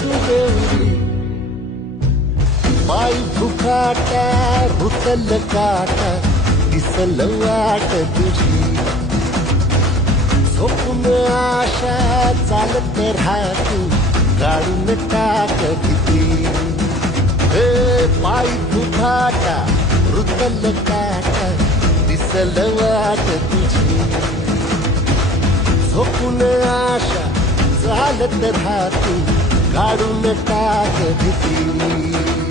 डोंबिवली पायी भुकाटा रुतल काटा दिसल वाट तुझी झोपून आशा चालत राहतो काढून टाक भीती पायी भुकाटा रुतल काटा दिसल वाट तुझी झोपून आशा चालत राहतो काढून टाक भीती